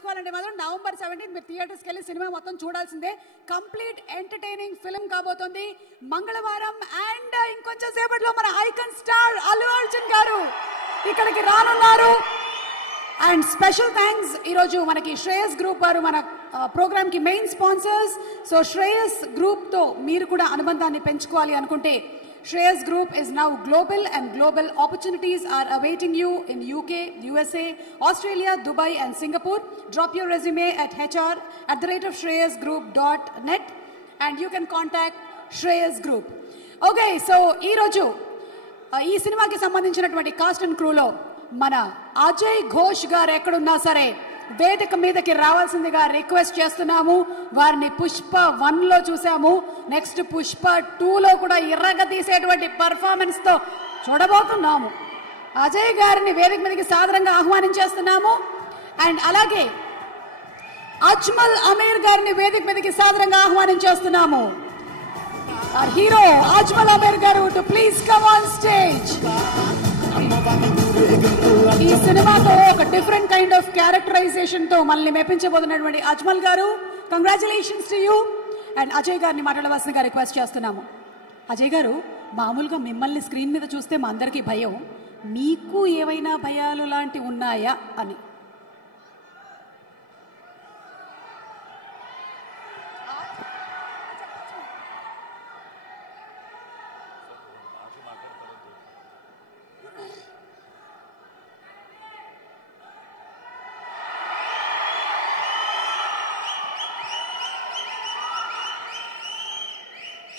తెలుసుకోవాలంటే మాత్రం November 17 మీరు థియేటర్స్కి వెళ్ళి సినిమా మొత్తం చూడాల్సిందే. కంప్లీట్ ఎంటర్టైనింగ్ ఫిల్మ్ కాబోతుంది మంగళవారం. అండ్ ఇంకొంచెం సేపట్లో మన ఐకాన్ స్టార్ అల్లు అర్జున్ గారు ఇక్కడికి రానున్నారు. అండ్ స్పెషల్ థ్యాంక్స్ ఈరోజు మనకి శ్రేయస్ గ్రూప్ వారు మన ప్రోగ్రామ్ కి main sponsors. So Shreyas group తో మీరు కూడా అనుబంధాన్ని పెంచుకోవాలి అనుకుంటే Shreyas Group is now global and global opportunities are awaiting you in UK, USA, Australia, Dubai and Singapore. Drop your resume at hr@shreyasgroup.net and you can contact Shreyas Group. Okay, so ee roju ee cinema ki sambandhinchinaటువంటి cast and crew lo mana Ajay Ghosh garu ekkaduన్నా sare వేదిక మీదకి రావాల్సిందిగా request చేస్తున్నాము. వారిని పుష్ప 1 లో చూసాము, next Pushpa 2 లో కూడా ఇర్రగ తీసేటువంటి performance తో చూడబోతున్నాము. అజయ్ గారిని వేదిక మీదకి సాదరంగా ఆహ్వానించేస్తున్నాము. అండ్ అలాగే అజ్మల్ అమీర్ గారిని వేదిక మీదకి సాదరంగా ఆహ్వానించేస్తున్నాము. హీరో అజ్మల్ అమీర్ గారు to please come on stage. ఈ సినిమాతో ఒక డిఫరెంట్ కైండ్ ఆఫ్ క్యారెక్టరైజేషన్ తో మనల్ని మెప్పించబోతున్నటువంటి అజ్మల్ గారు, congratulations to you. And Ajay గారిని మాట్లాడవలసిందిగా రిక్వెస్ట్ చేస్తున్నాము. అజయ్ గారు, మామూలుగా మిమ్మల్ని స్క్రీన్ మీద చూస్తే మా అందరికీ భయం, మీకు ఏవైనా భయాలు లాంటివి ఉన్నాయా అని?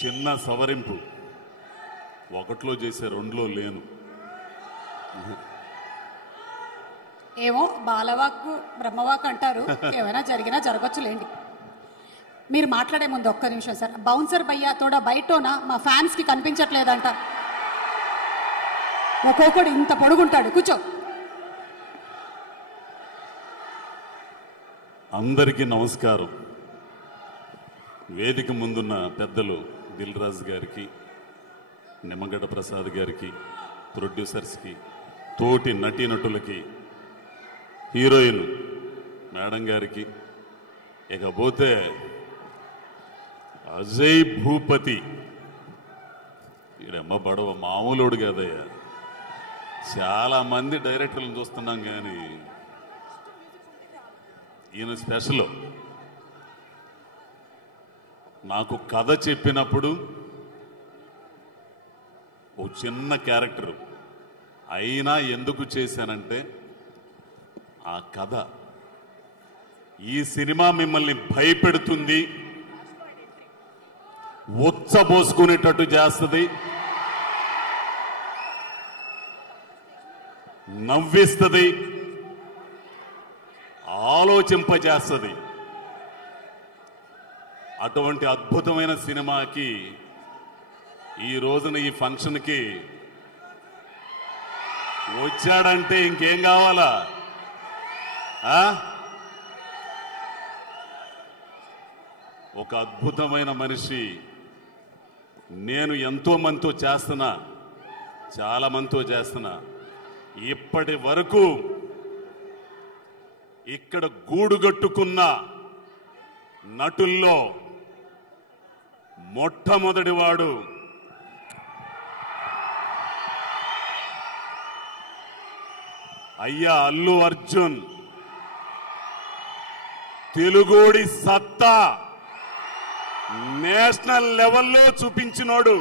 చిన్న సవరింపు, 1లో చేసే 2లో లేను. ఏమో బాలవాక్కు బ్రహ్మవాక్ అంటారు, ఏమైనా జరిగినా జరగచ్చులేండి. మీరు మాట్లాడే ముందు ఒక్క నిమిషం సార్. బౌన్సర్ భయ్యా తోడా బయటోనా మా ఫ్యాన్స్ కి కనిపించట్లేదంట. ఒక్కొక్కడు ఇంత పొడుగుంటాడు, కూర్చో. అందరికీ నమస్కారం. వేదిక ముందున్న పెద్దలు దిల్ రాజు గారికి, నిమ్మగడ్డ ప్రసాద్ గారికి, ప్రొడ్యూసర్స్కి, తోటి నటీనటులకి, హీరోయిన్ మేడం గారికి, ఇకపోతే అజయ్ భూపతి, ఈడమ్మ బడవ మామూలుడు కాదయ్యా. చాలా మంది డైరెక్టర్లను చూస్తున్నాం కానీ ఈయన స్పెషల్. నాకు కథ చెప్పినప్పుడు ఓ చిన్న క్యారెక్టర్ అయినా ఎందుకు చేశానంటే, ఆ కథ ఈ సినిమా మిమ్మల్ని భయపెడుతుంది, ఉచ్చబోసుకునేటట్టు చేస్తుంది, నవ్విస్తుంది, ఆలోచింపజేస్తుంది. అటువంటి అద్భుతమైన సినిమాకి ఈ రోజున ఈ ఫంక్షన్కి వచ్చాడంటే ఇంకేం కావాలా? ఒక అద్భుతమైన మనిషి. నేను ఎంతో మందితో చేస్తున్నా, చాలా మందితో చేస్తున్నా. ఇప్పటి వరకు ఇక్కడ గూడుగట్టుకున్న నటుల్లో మొట్టమొదటివాడు అయ్యా అల్లు అర్జున్. తెలుగోడి సత్తా నేషనల్ లెవెల్లో చూపించినోడు.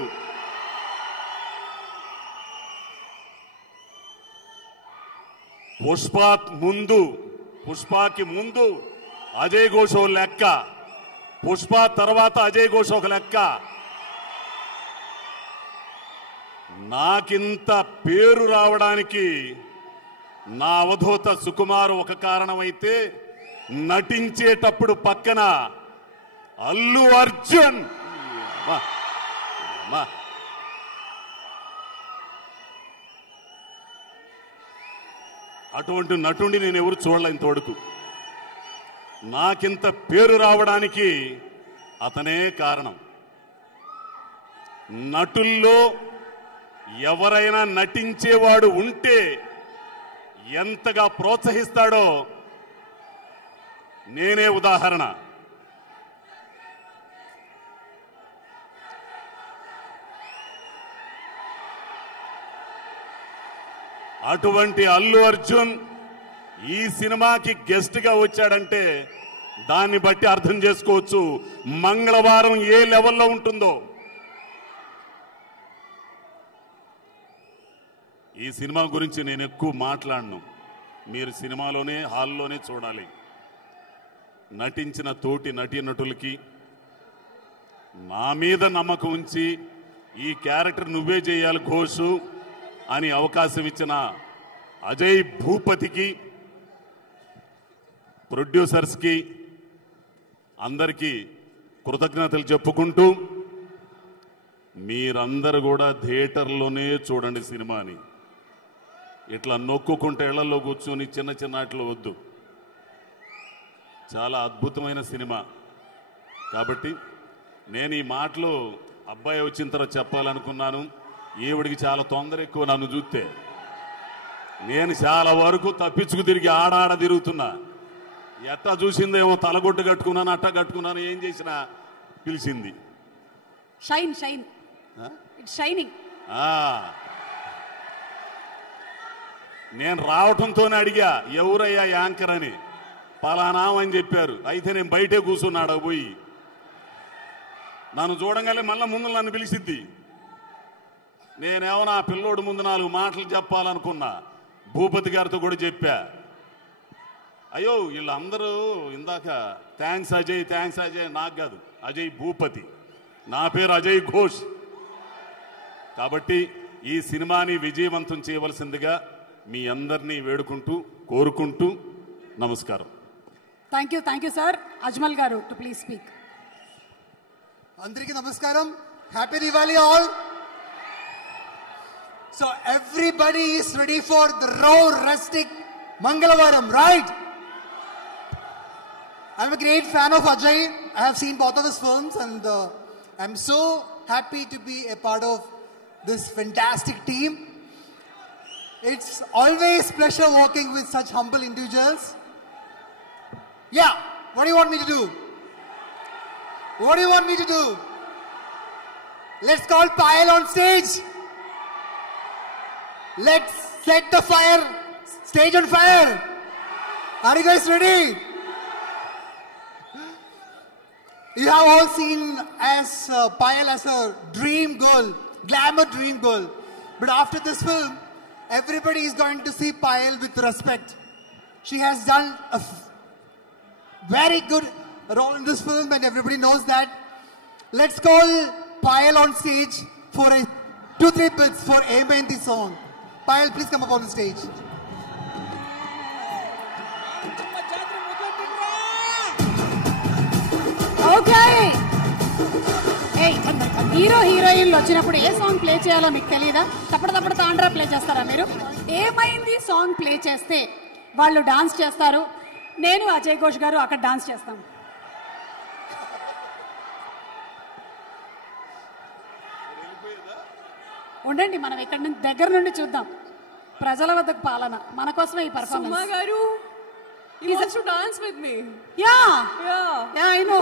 పుష్పకి ముందు అజయ్ ఘోష్ ఒక లెక్క, పుష్ప తర్వాత అజయ్ ఘోష్ ఒక లెక్క. నాకింత పేరు రావడానికి నా అవధూత సుకుమార్ ఒక కారణమైతే, నటించేటప్పుడు పక్కన అల్లు అర్జున్. అటువంటి నటుడిని నేను ఎవరు చూడలే ఇంతవరకు. నాకింత పేరు రావడానికి అతనే కారణం. నటుల్లో ఎవరైనా నటించేవాడు ఉంటే ఎంతగా ప్రోత్సహిస్తాడో నేనే ఉదాహరణ. అటువంటి అల్లు అర్జున్ ఈ సినిమాకి గెస్ట్ గా వచ్చాడంటే దాన్ని బట్టి అర్థం చేసుకోవచ్చు మంగళవారం ఏ లెవెల్లో ఉంటుందో. ఈ సినిమా గురించి నేను ఎక్కువ మాట్లాడను, మీరు సినిమాలోనే హాల్లోనే చూడాలి. నటించిన తోటి నటీనటులకి నా మీద నమ్మకం ఉంచి ఈ క్యారెక్టర్ నువ్వే చేయాలి ఘోష్ అని అవకాశం ఇచ్చిన అజయ్ భూపతికి, ప్రొడ్యూసర్స్కి అందరికీ కృతజ్ఞతలు చెప్పుకుంటూ మీరందరూ కూడా థియేటర్లోనే చూడండి సినిమాని. ఇట్లా నొక్కుకుంటే ఇళ్లలో కూర్చొని చిన్న చిన్న ఆటలు వద్దు. చాలా అద్భుతమైన సినిమా కాబట్టి నేను ఈ మాటలు అబ్బాయి వచ్చిన తర్వాత చెప్పాలనుకున్నాను. ఈవిడికి చాలా తొందర ఎక్కువ నన్ను చూస్తే. నేను చాలా వరకు తప్పించుకు తిరిగి ఆడాడ తిరుగుతున్నా. ఎట్టా చూసిందేమో తలగొట్టు కట్టుకున్నాను, అట్టా కట్టుకున్నాను, ఏం చేసినా పిలిచింది. Shine shine it's shining. నేను రావటంతోనే అడిగా ఎవరయ్యా యాంకర్ అని. పలానా అని చెప్పారు. అయితే నేను బయటే కూర్చున్నాడు పోయి. నన్ను చూడంగానే మళ్ళీ ముందు నన్ను పిలిచిద్ది. నేనేమో నా పిల్లోడు ముందు 4 మాటలు చెప్పాలనుకున్నా. భూపతి గారితో కూడా చెప్పా. అయ్యో వీళ్ళందరూ ఇందాక థ్యాంక్స్ అజయ్ థ్యాంక్స్ అజయ్. నాకు కాదు, అజయ్ భూపతి. నా పేరు అజయ్ ఘోష్. కాబట్టి ఈ సినిమాని విజయవంతం చేయవలసిందిగా మీ అందరినీ వేడుకుంటూ కోరుకుంటూ నమస్కారం. Thank you sir. అజ్మల్ గారు టు ప్లీజ్ స్పీక్. అందరికీ నమస్కారం. Happy Diwali all. So everybody is ready for the రో రస్టిక్ మంగళవారం, right? I'm a great fan of Ajay. I have seen both of his films and I'm so happy to be a part of this fantastic team. It's always pleasure working with such humble individuals. Yeah, what do you want me to do? What do you want me to do? Let's call Payal on stage. Let's set the fire, stage on fire. Are you guys ready? You have all seen Payal as a dream girl, glamour dream girl. But after this film, everybody is going to see Payal with respect. She has done a very good role in this film and everybody knows that. Let's call Payal on stage for a 2-3 bits for Amen the song. Payal, please come up on the stage. Okay. Hero హీరోయిన్లు వచ్చినప్పుడు ఏ song play చేయాలో మీకు తెలియదా? తప్పటి Tandra play చేస్తారా మీరు? ఏమైంది song play చేస్తే వాళ్ళు డాన్స్ చేస్తారు. నేను అజయ్ ఘోష్ గారు అక్కడ డాన్స్ చేస్తాం. ఉండండి, మనం ఇక్కడ నుంచి దగ్గర నుండి చూద్దాం. ప్రజల వద్దకు పాలన, మన కోసమే ఈ performance. He wants to dance with me. Yeah, I know.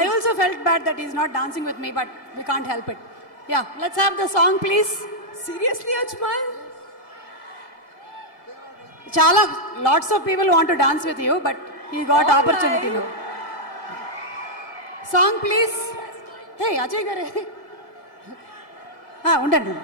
I also felt bad that he's not dancing with me, but we can't help it. Yeah, let's have the song, please. Seriously, Ajmal? Chala, lots of people want to dance with you, but he got opportunity now. Song, please. Hey, Ajay Gare. Undandu.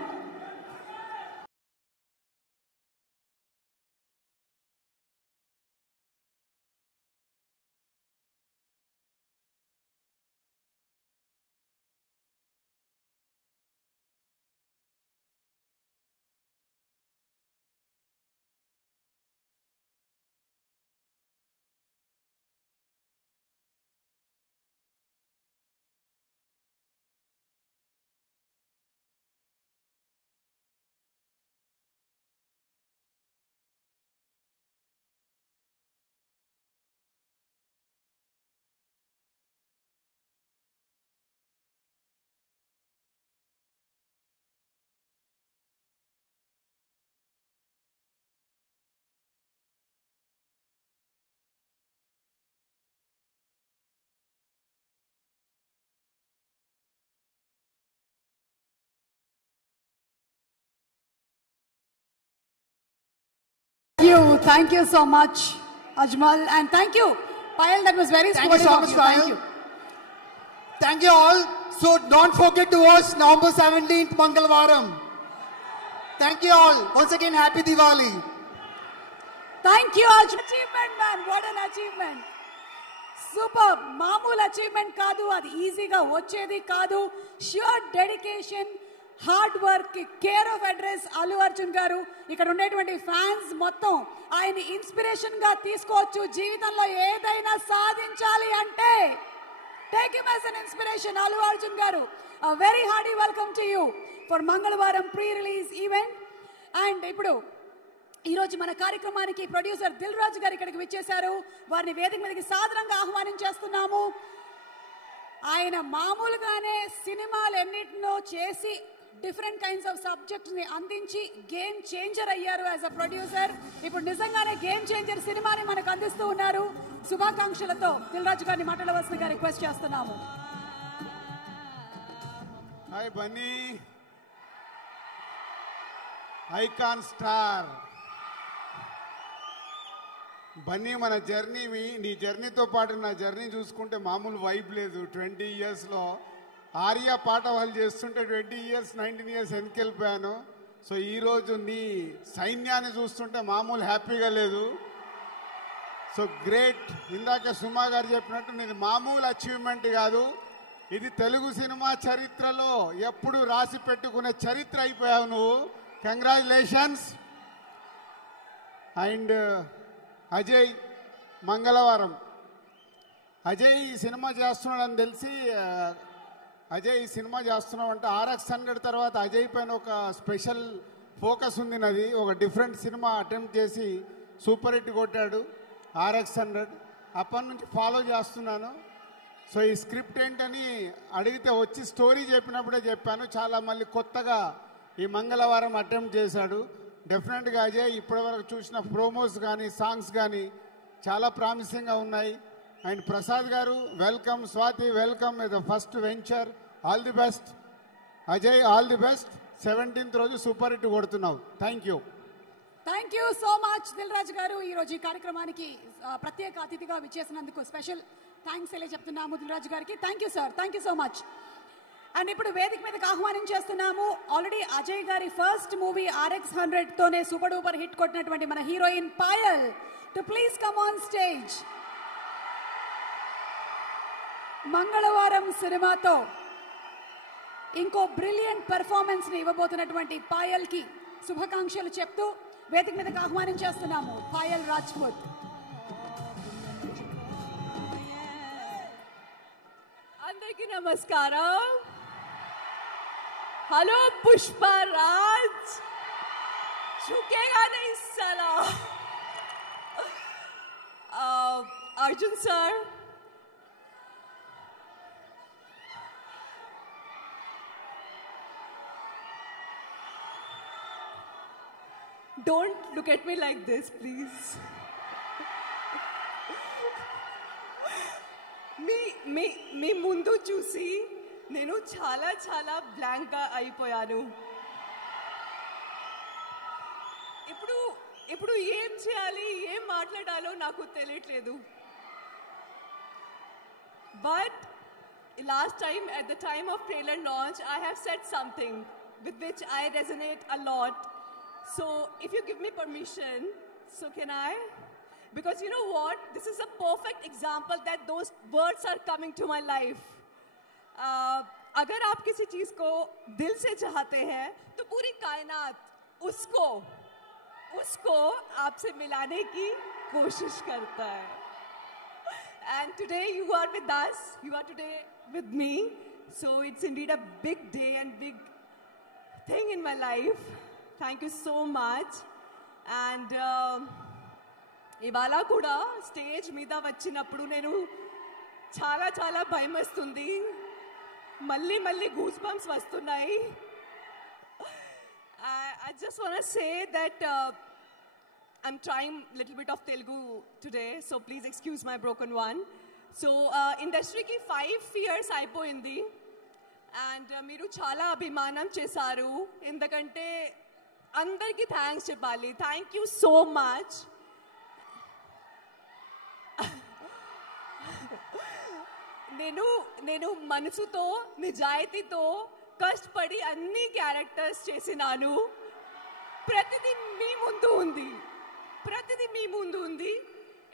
Thank you so much, Ajmal. And thank you, Payal. That was very Thank you sportive so of much, you. Thank Payal. you. Thank you all. So don't forget to watch November 17th, Mangalwaram. Thank you all. Once again, happy Diwali. Thank you, achievement man. What an achievement. Super. మామూలు achievement కాదు, అది ఈజీగా వచ్చేది కాదు. Sure dedication, hard work, care of address Allu Arjun గారు. ఇక్కడ ఉండేటువంటి fans మొత్తం ఆయన ఇన్స్పిరేషన్ గా తీసుకోవచ్చు. జీవితంలో ఏదైనా సాధించాలి అంటే take him as an inspiration. Allu Arjun గారు, a very hearty welcome to you for మంగళవారం ప్రీ రిలీజ్ ఈవెంట్. అండ్ ఇప్పుడు ఈ రోజు మన కార్యక్రమానికి ప్రొడ్యూసర్ దిల్ రాజు గారు ఇక్కడికి విచ్చేశారు. వారిని వేదిక మీదకి సాదరంగా ఆహ్వానించేస్తున్నాము. ఆయన మామూలుగానే సినిమాలు ఎన్నిటినో చేసి డిఫరెంట్ కైండ్స్ ఆఫ్ సబ్జెక్ట్స్ ని అందించి గేమ్ చేంజర్ అయ్యారు యాజ్ అ ప్రొడ్యూసర్. ఇప్పుడు నిజంగానే గేమ్ చేంజర్ సినిమాని మనకు అందిస్తూ ఉన్నారు. శుభాకాంక్షలతో దిల్ రాజు గారిని మాట్లాడవలసిందిగా రిక్వెస్ట్ చేస్తున్నాము. Hi Bunny, icon star Bunny. మన జర్నీ, నీ జర్నీతో పాటు నా జర్నీ చూసుకుంటే మామూలు వైబ్ లేదు. 20 ఇయర్స్లో ఆర్యా పాట వాళ్ళు చేస్తుంటే 20 ఇయర్స్ 19 ఇయర్స్ వెనకెళ్ళిపోయాను. సో ఈరోజు నీ సైన్యాన్ని చూస్తుంటే మామూలు హ్యాపీగా లేదు. So great. ఇందాక సుమా గారు చెప్పినట్టు నీది మామూలు అచీవ్మెంట్ కాదు, ఇది తెలుగు సినిమా చరిత్రలో ఎప్పుడు రాసి పెట్టుకునే చరిత్ర అయిపోయావు నువ్వు. కంగ్రాచులేషన్స్. అండ్ అజయ్, మంగళవారం అజయ్ ఈ సినిమా చేస్తున్నాడని తెలిసి, అజయ్ ఈ సినిమా చేస్తున్నావు అంటే RX100 తర్వాత అజయ్ పైన ఒక స్పెషల్ ఫోకస్ ఉంది నాది. ఒక డిఫరెంట్ సినిమా అటెంప్ట్ చేసి సూపర్ హిట్ కొట్టాడు RX100. అప్పటి నుంచి ఫాలో చేస్తున్నాను. సో ఈ స్క్రిప్ట్ ఏంటని అడిగితే వచ్చి స్టోరీ చెప్పినప్పుడే చెప్పాను. చాలా మళ్ళీ కొత్తగా ఈ మంగళవారం అటెంప్ట్ చేశాడు. డెఫినెట్గా అజయ్ ఇప్పటివరకు చూసిన ప్రోమోస్ కానీ సాంగ్స్ కానీ చాలా ప్రామిసింగ్గా ఉన్నాయి. అండ్ ప్రసాద్ గారు welcome, Swathi welcome, the first venture. All the best Ajay, all the best. 17th రోజు సూపర్ హిట్ కొడుతున్నావు. Thank you. Thank you so much Dil Raju గారు. ఈ రోజు ఈ కార్యక్రమానికి ప్రత్యేక అతిథిగా విచ్చేసినందుకు స్పెషల్ థ్యాంక్స్ చెప్తున్నాము దిల్ రాజు గారికి. Thank you sir, thank you so much. And ఇప్పుడు వేదిక మీదకి ఆహ్వానించేస్తున్నాము. ఆల్రెడీ అజయ్ గారి ఫస్ట్ మూవీ RX100 తోనే సూపర్ డూపర్ హిట్ కొట్టినటువంటి మన heroine Payal to please come on stage. మంగళవారం సినిమాతో ఇంకో బ్రిలియంట్ పెర్ఫార్మెన్స్ ని ఇవ్వబోతున్నటువంటి పాయల్ కి శుభాకాంక్షలు చెప్తూ వేదిక మీదకి ఆహ్వానించేస్తున్నాము పాయల్ రాజ్పుత్. అందరికీ నమస్కారం. హలో పుష్పరాజ్, झुकेगा नहीं साला. Arjun sir, don't look at me like this, please. మీ ముందు చూసి నేను చాలా చాలా బ్లాంక్గా అయిపోయాను. ఇప్పుడు ఏం చేయాలి, ఏం మాట్లాడాలో నాకు తెలియట్లేదు. But last time at the time of trailer launch I have said something with which I resonate a lot. So if you give me permission, so can I? Because you know what? This is a perfect example that those words are coming to my life. अगर आप किसी चीज को दिल से चाहते हैं तो पूरी कायनात उसको आपसे मिलाने की कोशिश करता है. And today you are with us, you are today with me. So it's indeed a big day and big thing in my life. Thank you so much. And ఇవాళ కూడా స్టేజ్ మీద వచ్చినప్పుడు నేను చాలా చాలా భయమేస్తుంది. మళ్ళీ గూస్ బంప్స్ వస్తున్నాయి. I just want to say that I'm trying a little bit of Telugu today, so please excuse my broken one. So industry ki 5 years అయిపోయింది and మీరు చాలా అభిమానం చేశారు. ఎందుకంటే అందరికీ థ్యాంక్స్ చెప్పాలి. Thank you so much. నేను మనసుతో నిజాయితీతో కష్టపడి అన్ని క్యారెక్టర్స్ చేసినాను. ప్రతిదీ మీ ముందు ఉంది.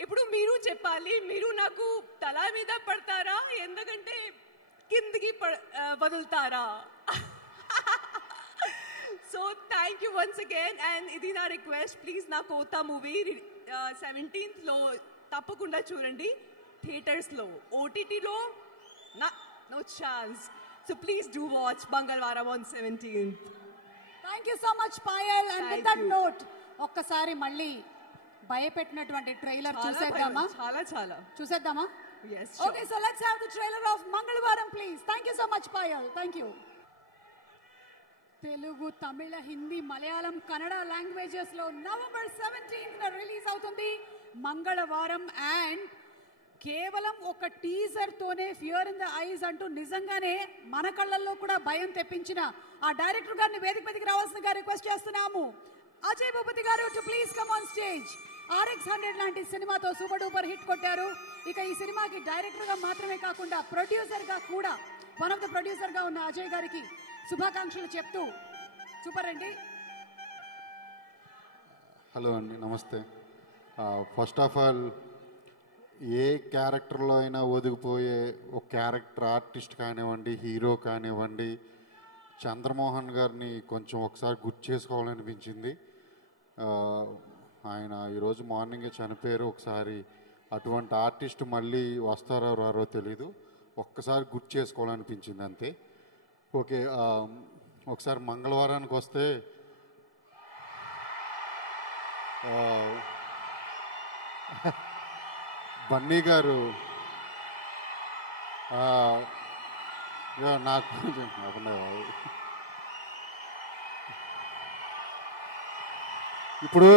ఇప్పుడు మీరు చెప్పాలి, మీరు నాకు తల మీద పడతారా ఎందుకంటే కిందికి వదులుతారా? So thank you once again. And ఇది నా రిక్వెస్ట్, ప్లీజ్ నా కోతా మూవీ 17th తప్పకుండా చూడండి. థియేటర్స్లో, ఓటీటీలో no chance. So please do watch Mangalavaram on 17th. థ్యాంక్ you so much Payal. And with that note ఒక్కసారి మళ్ళీ భయపెట్టినటువంటి ట్రైలర్ చూసేద్దామా? చాలా చూసేద్దామా? Yes, okay, so let's have the trailer of Mangalavaram please. Thank you so much Payal. Thank you. Telugu, Tamil, Hindi, Malayalam, Kannada languages లో November 17th release అవుతుంది Mangalavaram. And కేవలం ఒక టీజర్ తోనే ఫియర్ ఇన్ ద ఐస్ అంటూ నిజంగానే మన కళ్ళల్లో కూడా భయం తెప్పించిన ఆ డైరెక్టర్ గారిని వేదిక మీదకి రావాల్సిందిగా రిక్వెస్ట్ చేస్తున్నాము. అజయ్ భూపతి గారు to please come on stage. RX-100 లాంటి సినిమాతో సూపర్ డూపర్ హిట్ కొట్టారు. ఇక ఈ సినిమాకి డైరెక్టర్ గా మాత్రమే కాకుండా ప్రొడ్యూసర్ గా కూడా, వన్ ఆఫ్ ద ప్రొడ్యూసర్ గా ఉన్న అజయ్ గారికి శుభాకాంక్షలు చెప్తూ సూపర్ అండి. హలో అండి, నమస్తే. ఫస్ట్ ఆఫ్ ఆల్, ఏ క్యారెక్టర్లో అయినా ఒదిగిపోయే ఒక క్యారెక్టర్ ఆర్టిస్ట్ కానివ్వండి, హీరో కానివ్వండి, చంద్రమోహన్ గారిని కొంచెం ఒకసారి గుర్తు చేసుకోవాలనిపించింది. ఆయన ఈరోజు మార్నింగే చనిపోయారు. ఒకసారి అటువంటి ఆర్టిస్ట్ మళ్ళీ వస్తారో రారో తెలీదు, ఒక్కసారి గుర్తు చేసుకోవాలనిపించింది అంతే. ఓకే, ఒకసారి మంగళవారానికి వస్తే బన్నీ గారు నాకు ఇప్పుడు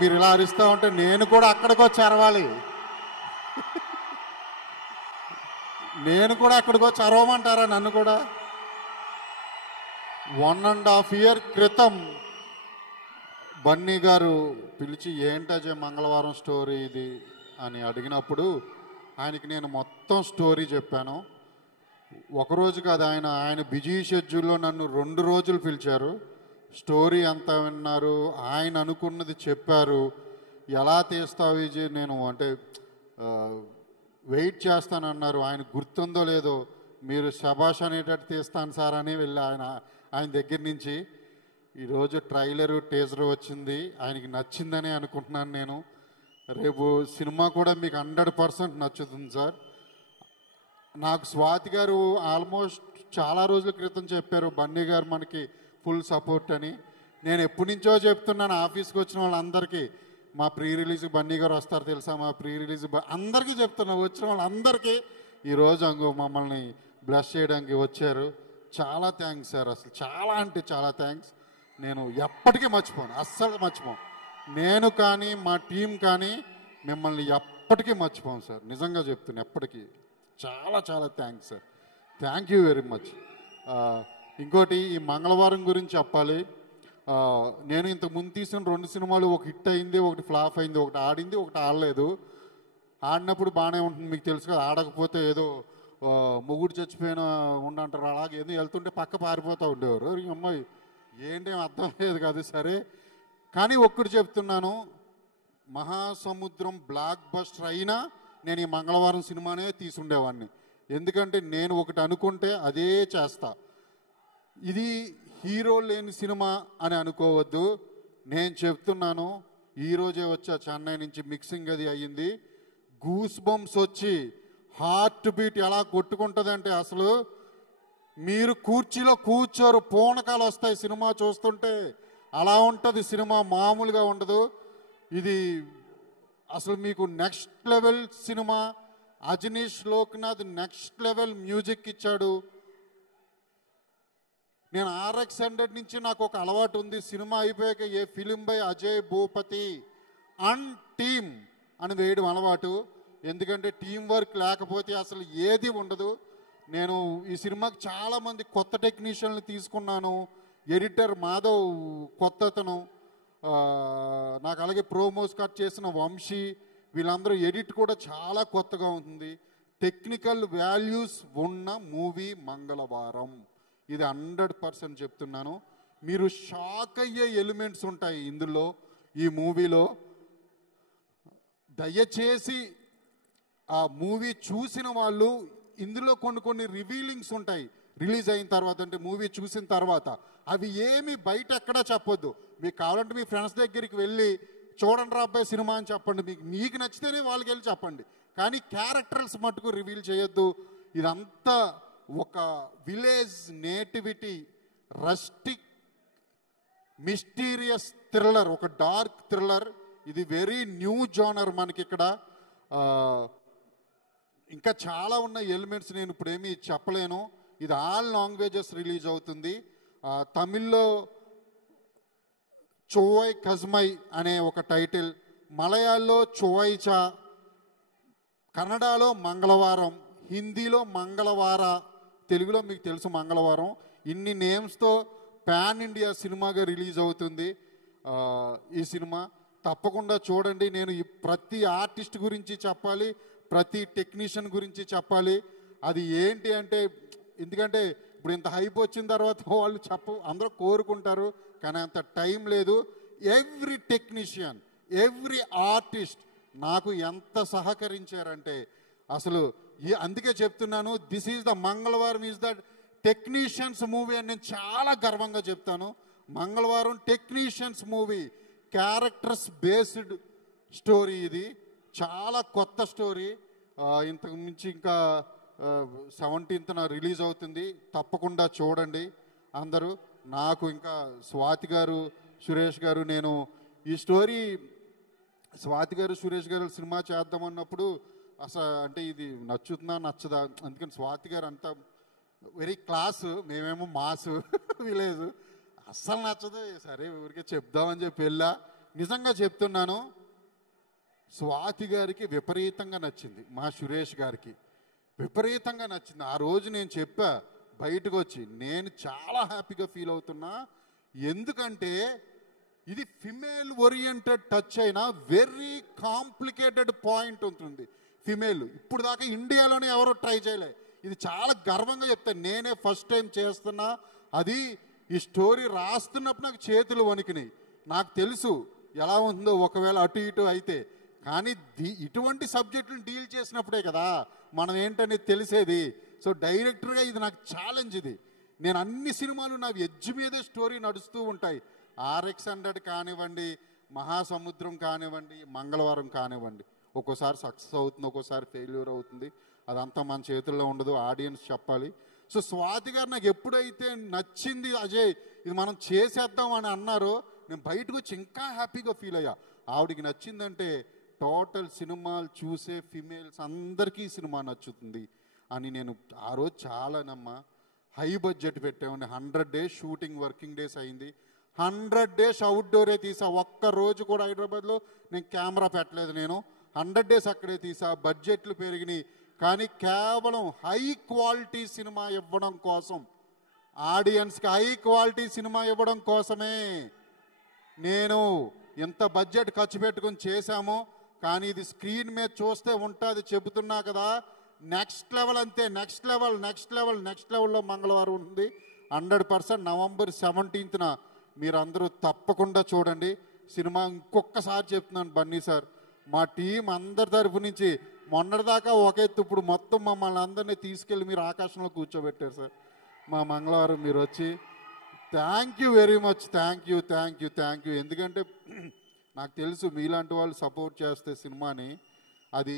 మీరు ఇలా అరుస్తూ ఉంటే నేను కూడా అక్కడికి వచ్చి అరవాలి. నేను కూడా అక్కడికి వచ్చి అరవమంటారా నన్ను కూడా? 1.5 year క్రితం బన్నీ గారు పిలిచి ఏంటజే మంగళవారం స్టోరీ ఇది అని అడిగినప్పుడు ఆయనకి నేను మొత్తం స్టోరీ చెప్పాను. ఒకరోజు కాదు, ఆయన బిజీ షెడ్యూల్లో నన్ను 2 రోజులు పిలిచారు. స్టోరీ అంతా విన్నారు, ఆయన అనుకున్నది చెప్పారు. ఎలా తీస్తావు విజయ్, నేను అంటే వెయిట్ చేస్తానన్నారు. ఆయన గుర్తుందో లేదో, మీరు శబాష్ అనేటట్టు తీస్తాను సార్ అని వెళ్ళి ఆయన దగ్గర నుంచి ఈరోజు ట్రైలరు టీజరు వచ్చింది. ఆయనకి నచ్చిందని అనుకుంటున్నాను నేను. రేపు సినిమా కూడా మీకు 100% నచ్చుతుంది సార్. నాకు స్వాతి గారు ఆల్మోస్ట్ చాలా రోజుల క్రితం చెప్పారు బన్నీ గారు మనకి ఫుల్ సపోర్ట్ అని. నేను ఎప్పటి నుంచో చెప్తున్నాను ఆఫీస్కి వచ్చిన వాళ్ళందరికీ, మా ప్రీ రిలీజ్ బన్నీ గారు వస్తారు తెలుసా, మా ప్రీ రిలీజ్ అందరికీ చెప్తున్నాను. వచ్చిన వాళ్ళందరికీ ఈరోజు మమ్మల్ని బ్లెస్ చేయడానికి వచ్చారు. చాలా థ్యాంక్స్ సార్, అసలు చాలా అంటే చాలా థ్యాంక్స్. నేను ఎప్పటికీ మర్చిపోను, అస్సలు మర్చిపోను. నేను కానీ మా టీం కానీ మిమ్మల్ని ఎప్పటికీ మర్చిపోను సార్, నిజంగా చెప్తున్నాను ఎప్పటికీ. చాలా చాలా thanks sir, thank you very much. ఇంకోటి ఈ మంగళవారం గురించి చెప్పాలి. నేను ఇంతకు ముందు తీసిన 2 సినిమాలు, ఒక హిట్ అయింది, ఒకటి ఫ్లాప్ అయింది, ఒకటి ఆడింది, ఒకటి ఆడలేదు. ఆడినప్పుడు బాగానే ఉంటుంది, మీకు తెలుసు కదా. ఆడకపోతే ఏదో మొగుడు చచ్చిపోయిన ఉండంటారు, అలాగే ఏదో వెళ్తుంటే పక్క పారిపోతూ ఉండేవారు. అమ్మాయి ఏంటేం అర్థం లేదు కాదు. సరే, కానీ ఒక్కటి చెప్తున్నాను, మహాసముద్రం బ్లాక్ బస్టర్ అయినా నేను ఈ మంగళవారం సినిమానే తీసుండేవాడిని. ఎందుకంటే నేను ఒకటి అనుకుంటే అదే చేస్తా. ఇది హీరో లేని సినిమా అని అనుకోవద్దు. నేను చెప్తున్నాను, ఈరోజే వచ్చా చెన్నై నుంచి, మిక్సింగ్ అది అయ్యింది. గూస్ బంప్స్ వచ్చి హార్ట్ బీట్ ఎలా కొట్టుకుంటుందంటే అసలు మీరు కుర్చీలో కూర్చోరు, పూనకాలు వస్తాయి సినిమా చూస్తుంటే. అలా ఉంటుంది సినిమా, మామూలుగా ఉండదు. ఇది అసలు మీకు next level cinema. Ajaneesh Loknath next level music ఇచ్చాడు. నేను RX-100 నుంచి నాకు ఒక అలవాటు ఉంది, సినిమా అయిపోయాక a film by Ajay Bhupathi and team అని వేయడం అలవాటు. ఎందుకంటే టీం వర్క్ లేకపోతే అసలు ఏది ఉండదు. నేను ఈ సినిమాకి చాలామంది కొత్త టెక్నీషియన్లు తీసుకున్నాను. ఎడిటర్ మాధవ్ కొత్త అతను, నాకు అలాగే ప్రోమోస్ కట్ చేసిన వంశీ, వీళ్ళందరూ ఎడిట్ కూడా చాలా కొత్తగా ఉంటుంది. టెక్నికల్ వాల్యూస్ ఉన్న మూవీ మంగళవారం. ఇది 100% చెప్తున్నాను. మీరు షాక్ అయ్యే ఎలిమెంట్స్ ఉంటాయి ఇందులో, ఈ మూవీలో. దయచేసి ఆ మూవీ చూసిన వాళ్ళు, ఇందులో కొన్ని రివీలింగ్స్ ఉంటాయి రిలీజ్ అయిన తర్వాత, అంటే మూవీ చూసిన తర్వాత. అవి ఏమి బయట ఎక్కడా చెప్పొద్దు. మీకు కావాలంటే మీ ఫ్రెండ్స్ దగ్గరికి వెళ్ళి చూడండి రా అబ్బాయి సినిమా అని చెప్పండి. మీకు నచ్చితేనే వాళ్ళకి వెళ్ళి చెప్పండి. కానీ క్యారెక్టర్స్ మటుకు రివీల్ చేయొద్దు. ఇదంతా ఒక village nativity, rustic mysterious thriller, ఒక డార్క్ థ్రిల్లర్. ఇది వెరీ న్యూ జోనర్ మనకి ఇక్కడ. ఇంకా చాలా ఉన్న ఎలిమెంట్స్ నేను ఇప్పుడు ఏమీ చెప్పలేను. ఇది ఆల్ లాంగ్వేజెస్ రిలీజ్ అవుతుంది. తమిళ్లో చోవై కజ్మై అనే ఒక టైటిల్, మలయాళంలో చోవైచా, కన్నడలో మంగళవారం, హిందీలో మంగళవార, తెలుగులో మీకు తెలుసు మంగళవారం. ఇన్ని నేమ్స్తో పాన్ ఇండియా సినిమాగా రిలీజ్ అవుతుంది ఈ సినిమా. తప్పకుండా చూడండి. నేను ప్రతి ఆర్టిస్ట్ గురించి చెప్పాలి, ప్రతి టెక్నీషియన్ గురించి చెప్పాలి. అది ఏంటి అంటే, ఎందుకంటే ఇప్పుడు ఇంత హైప్ వచ్చిన తర్వాత వాళ్ళు అందరూ కోరుకుంటారు, కానీ అంత టైం లేదు. ఎవ్రీ టెక్నీషియన్, ఎవ్రీ ఆర్టిస్ట్ నాకు ఎంత సహకరించారంటే అసలు అందుకే చెప్తున్నాను, దిస్ ఈజ్ ద మంగళవారం ఈజ్ ద టెక్నీషియన్స్ మూవీ అని నేను చాలా గర్వంగా చెప్తాను. మంగళవారం technicians movie, characters based story. ఇది చాలా కొత్త స్టోరీ. ఇంతకు మించి ఇంకా 17th రిలీజ్ అవుతుంది. తప్పకుండా చూడండి అందరూ. నాకు ఇంకా స్వాతి గారు, సురేష్ గారు, నేను ఈ స్టోరీ స్వాతి గారు సురేష్ గారు సినిమా చేద్దామన్నప్పుడు అసలు అంటే ఇది నచ్చుతుందా నచ్చదా, అందుకని స్వాతి గారు అంతా వెరీ క్లాస్, మేమేమో మాస్ విలేజ్, అస్సలు నచ్చదు. సరే ఊరికే చెప్దామని చెప్పి వెళ్ళా. నిజంగా చెప్తున్నాను, స్వాతి గారికి విపరీతంగా నచ్చింది, మా సురేష్ గారికి విపరీతంగా నచ్చింది. ఆ రోజు నేను చెప్పా బయటకు వచ్చి, నేను చాలా హ్యాపీగా ఫీల్ అవుతున్నా. ఎందుకంటే ఇది ఫిమేల్ ఓరియంటెడ్ టచ్ అయినా వెరీ కాంప్లికేటెడ్ పాయింట్ ఉంటుంది. ఫిమేల్ ఇప్పుడు దాకా ఇండియాలోనే ఎవరో ట్రై చేయలే. ఇది చాలా గర్వంగా చెప్తాను, నేనే ఫస్ట్ టైం చేస్తున్నా. అది ఈ స్టోరీ రాస్తున్నప్పుడు నాకు చేతులు వణికినాయి. నాకు తెలుసు ఎలా ఉందో ఒకవేళ అటు ఇటు అయితే, కానీ ఇటువంటి సబ్జెక్టులను డీల్ చేసినప్పుడే కదా మనం ఏంటనేది తెలిసేది. సో డైరెక్టర్గా ఇది నాకు ఛాలెంజ్. ఇది నేను అన్ని సినిమాలు నా ఎడ్జ్ మీదే స్టోరీ నడుస్తూ ఉంటాయి. RX100 కానివ్వండి, మహాసముద్రం కానివ్వండి, మంగళవారం కానివ్వండి, ఒక్కోసారి సక్సెస్ అవుతుంది, ఒక్కోసారి ఫెయిల్యూర్ అవుతుంది. అదంతా మన చేతుల్లో ఉండదు, ఆడియన్స్ చెప్పాలి. సో స్వాతి గారు నాకు ఎప్పుడైతే నచ్చింది, అజయ్ ఇది మనం చేసేద్దాం అని అన్నారో, నేను బయటకు వచ్చి ఇంకా హ్యాపీగా ఫీల్ అయ్యా. ఆవిడికి నచ్చిందంటే టోటల్ సినిమాలు చూసే ఫిమేల్స్ అందరికీ సినిమా నచ్చుతుంది అని నేను ఆ రోజు చాలా హై బడ్జెట్ పెట్టామని. 100 days షూటింగ్, వర్కింగ్ డేస్ అయింది. 100 days అవుట్డోరే తీసా. ఒక్క రోజు కూడా హైదరాబాద్లో నేను కెమెరా పెట్టలేదు. నేను 100 days అక్కడే తీసా. బడ్జెట్లు పెరిగినాయి, కానీ కేవలం హై క్వాలిటీ సినిమా ఇవ్వడం కోసం, ఆడియన్స్కి హై క్వాలిటీ సినిమా ఇవ్వడం కోసమే నేను ఎంత బడ్జెట్ ఖర్చు పెట్టుకుని చేశామో. కానీ ఇది స్క్రీన్ మీద చూస్తే ఉంటుంది, చెబుతున్నా కదా, నెక్స్ట్ లెవెల్. అంతే, next level, next level, next లెవెల్లో మంగళవారం ఉంది. 100% November 17th మీరందరూ తప్పకుండా చూడండి సినిమా. ఇంకొకసారి చెప్తున్నాను బన్నీ సార్, మా టీం అందరి తరఫు నుంచి మొన్నటిదాకా ఒక ఎత్తు, ఇప్పుడు మొత్తం మమ్మల్ని అందరినీ తీసుకెళ్ళి మీరు ఆకాశంలో కూర్చోబెట్టారు సార్. మా మంగళవారం మీరు వచ్చి, thank you very much. Thank you, thank you, thank you. ఎందుకంటే నాకు తెలుసు మీలాంటి వాళ్ళు సపోర్ట్ చేస్తే సినిమాని, అది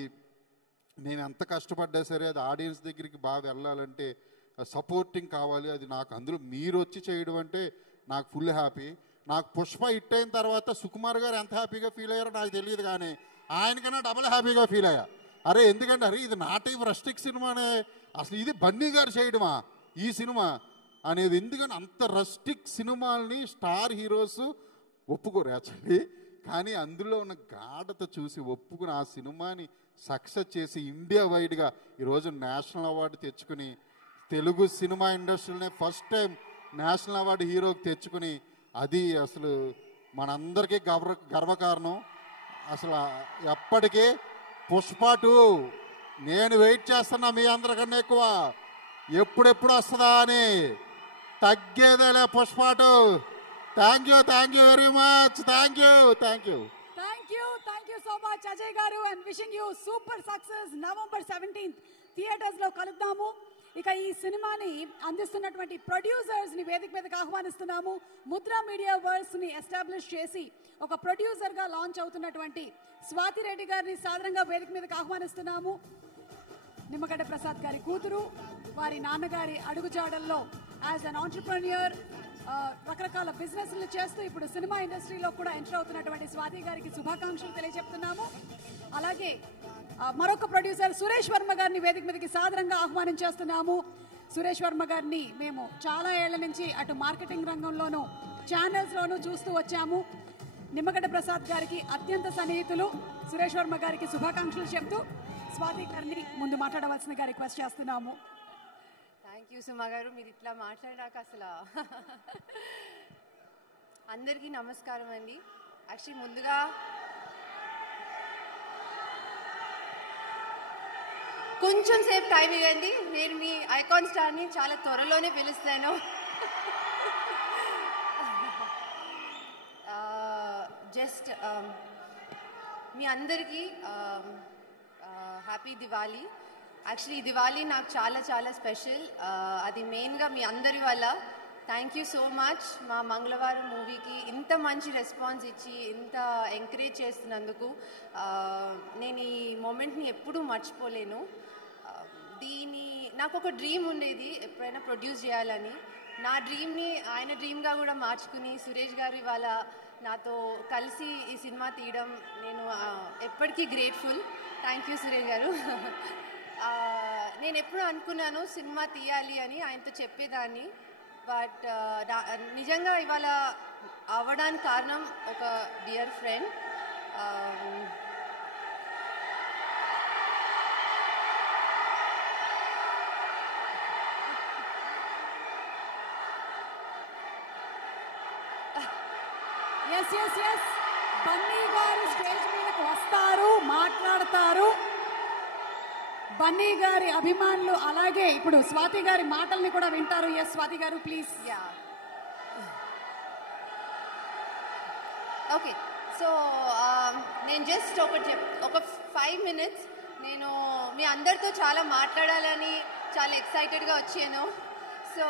నేను ఎంత కష్టపడ్డా సరే అది ఆడియన్స్ దగ్గరికి బాగా వెళ్ళాలంటే సపోర్టింగ్ కావాలి. అది నాకు అందులో మీరు వచ్చి చేయడం అంటే నాకు ఫుల్ హ్యాపీ. నాకు పుష్ప హిట్ అయిన తర్వాత సుకుమార్ గారు ఎంత హ్యాపీగా ఫీల్ అయ్యారో నాకు తెలియదు, కానీ ఆయనకన్నా డబల్ హ్యాపీగా ఫీల్ అయ్యా. అరే ఎందుకంటే అరే ఇది నా టైప్ రస్టిక్ సినిమానే, అసలు ఇది బన్నీ గారు చేయడమా ఈ సినిమా అనేది. ఎందుకంటే అంత రస్టిక్ సినిమాల్ని స్టార్ హీరోస్ ఒప్పుకోరు యాక్చువల్లీ, కానీ అందులో ఉన్న గాఢత చూసి ఒప్పుకుని ఆ సినిమాని సక్సెస్ చేసి ఇండియా వైడ్గా ఈరోజు నేషనల్ అవార్డు తెచ్చుకుని, తెలుగు సినిమా ఇండస్ట్రీలోనే ఫస్ట్ టైం నేషనల్ అవార్డు హీరోకి తెచ్చుకుని, అది అసలు మనందరికీ గర్వకారణం. అసలు ఎప్పటికీ పుష్ప 2 నేను వెయిట్ చేస్తున్నా మీ అందరికన్నా ఎక్కువ, ఎప్పుడెప్పుడు వస్తుందా అని. తగ్గేదేలే పుష్పాటు. Thank you very much. Thank you so much Ajay గారు, and wishing you super success. November 17th theatres లో కలుద్దాము. ఇక ఈ సినిమాని అందిస్తున్నటువంటి ప్రొడ్యూసర్స్ ని వేదిక మీదకి ఆహ్వానిస్తున్నాము. ముద్రా మీడియా వర్క్స్ ని ఎస్టాబ్లిష్ చేసి ఒక ప్రొడ్యూసర్ గా లాంచ్ అవుతున్నటువంటి స్వాతి రెడ్డి గారిని సాధారణంగా వేదిక మీదకి ఆహ్వానిస్తున్నాము. నిమ్మగడ్డ ప్రసాద్ గారి కూతురు, వారి నాన్నగారి అడుగుజాడల్లో యాజ్ అన్ ఆంటర్ప్రెన్యూర్ రకరకాల బిజినెస్లు చేస్తూ ఇప్పుడు సినిమా ఇండస్ట్రీలో కూడా ఎంటర్ అవుతున్నటువంటి స్వాతి గారికి శుభాకాంక్షలు తెలియజెప్తున్నాము. అలాగే మరొక ప్రొడ్యూసర్ సురేష్ వర్మ గారిని వేదిక మీదకి సాధారణంగా ఆహ్వానించేస్తున్నాము. సురేష్ వర్మ గారిని మేము చాలా ఏళ్ల నుంచి అటు మార్కెటింగ్ రంగంలోనూ ఛానల్స్ లోనూ చూస్తూ వచ్చాము. నిమ్మగడ్డ ప్రసాద్ గారికి అత్యంత సన్నిహితులు. సురేష్ వర్మ గారికి శుభాకాంక్షలు చెప్తూ స్వాతి గారిని ముందు మాట్లాడవలసిందిగా రిక్వెస్ట్ చేస్తున్నాము. థ్యాంక్ యూ సుమా గారు, మీరు ఇట్లా మాట్లాడాక అసలు అందరికీ నమస్కారం అండి. యాక్చువల్లీ ముందుగా కొంచెం సేపు టైం ఇవ్వండి, నేను మీ ఐకాన్ స్టార్ని చాలా త్వరలోనే పిలుస్తాను. జస్ట్ మీ అందరికీ హ్యాపీ దివాళీ. యాక్చువల్లీ ఈ దివాళీ నాకు చాలా చాలా స్పెషల్. అది మెయిన్గా మీ అందరి వల్ల. Thank you so much. మా మంగళవారం మూవీకి ఇంత మంచి రెస్పాన్స్ ఇచ్చి ఇంత ఎంకరేజ్ చేస్తున్నందుకు నేను ఈ మూమెంట్ని ఎప్పుడూ మర్చిపోలేను. నాకు ఒక డ్రీమ్ ఉండేది ఎప్పుడైనా ప్రొడ్యూస్ చేయాలని. నా డ్రీమ్ని ఆయన డ్రీమ్గా కూడా మార్చుకుని సురేష్ గారు ఇవాళ నాతో కలిసి ఈ సినిమా తీయడం నేను ఎప్పటికీ గ్రేట్ఫుల్. థ్యాంక్ యూ సురేష్ గారు. నేను ఎప్పుడు అనుకున్నాను సినిమా తీయాలి అని, ఆయనతో చెప్పేదాన్ని. బట్ నిజంగా ఇవాళ అవ్వడానికి కారణం ఒక డియర్ ఫ్రెండ్. బన్నీ గారు స్టేజ్ మీదకి వస్తారు, మాట్లాడతారు. బన్నీ గారి అభిమానులు అలాగే ఇప్పుడు స్వాతి గారి మాటల్ని కూడా వింటారు. ఎస్ స్వాతి గారు ప్లీజ్. ఓకే, సో నేను జస్ట్ ఒక 5 minutes నేను మీ అందరితో చాలా మాట్లాడాలని చాలా ఎక్సైటెడ్గా వచ్చాను. సో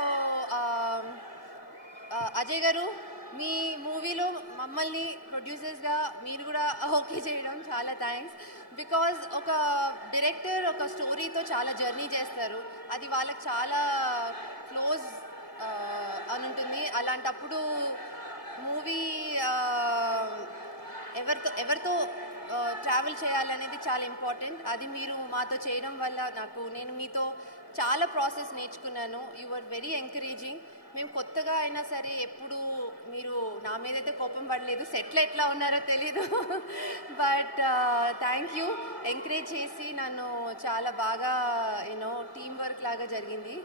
అజయ్ గారు, మీ మూవీలో మమ్మల్ని ప్రొడ్యూసర్స్గా మీరు కూడా ఓకే చేయడం చాలా థ్యాంక్స్. బికాజ్ ఒక డైరెక్టర్ ఒక స్టోరీతో చాలా జర్నీ చేస్తారు, అది వాళ్ళకి చాలా క్లోజ్ అని ఉంటుంది. అలాంటప్పుడు మూవీ ఎవరితో ట్రావెల్ చేయాలనేది చాలా ఇంపార్టెంట్. అది మీరు మాతో చేయడం వల్ల నేను మీతో చాలా ప్రాసెస్ నేర్చుకున్నాను. You are very encouraging. మేము కొత్తగా అయినా సరే ఎప్పుడు మీరు నా మీదైతే కోపం పడలేదు. సెట్లో ఎట్లా ఉన్నారో తెలీదు, బట్ థ్యాంక్ యూ. ఎంకరేజ్ చేసి నన్ను చాలా బాగా టీమ్ వర్క్ లాగా జరిగింది.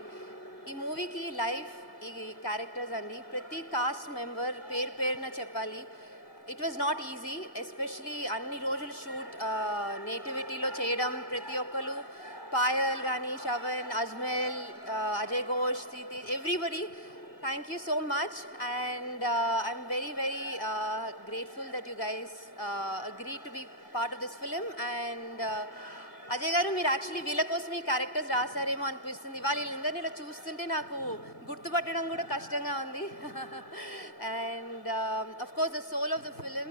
ఈ మూవీకి లైఫ్, ఈ క్యారెక్టర్స్ అండి, ప్రతి కాస్ట్ మెంబర్ పేరున చెప్పాలి. It was not easy, especially అన్ని రోజులు షూట్ నేటివిటీలో చేయడం. ప్రతి ఒక్కరు, పాయల్ కానీ, శవన్, అజ్మల్, అజయ్ ఘోష్, సీతి, everybody, thank you so much, and I'm very grateful that you guys agreed to be part of this film. And Ajay గారు, మీరు యాక్చువల్లీ వీళ్ళ కోసం ఈ క్యారెక్టర్స్ రాశారేమో అనిపిస్తుంది. వీళ్ళందరినీ ఇలా చూస్తుంటే నాకు గుర్తుపట్టడం కూడా కష్టంగా ఉంది. And of course the soul of the film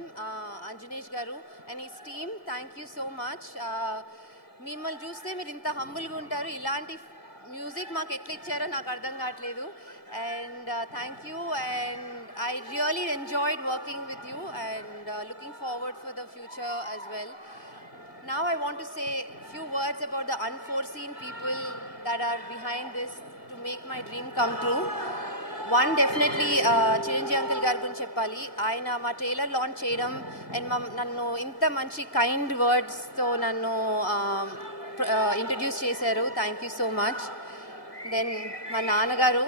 Anjanesh గారు and his team, thank you so much. మిమ్మల్ని చూస్తే మీరు ఇంత హంబుల్గా ఉంటారు. ఇలాంటి మ్యూజిక్ మాకు ఎట్లా ఇచ్చారో నాకు అర్థం కావట్లేదు. And thank you, and I really enjoyed working with you, and looking forward for the future as well. Now I want to say a few words about the unforeseen people that are behind this to make my dream come true. One, definitely Chiranjeevi uncle garu gurinchi cheppali. Ayana ma trailer launch cheyadam and nannu inta manchi kind words tho nannu introduce chesaru. Thank you so much. Then ma naana garu,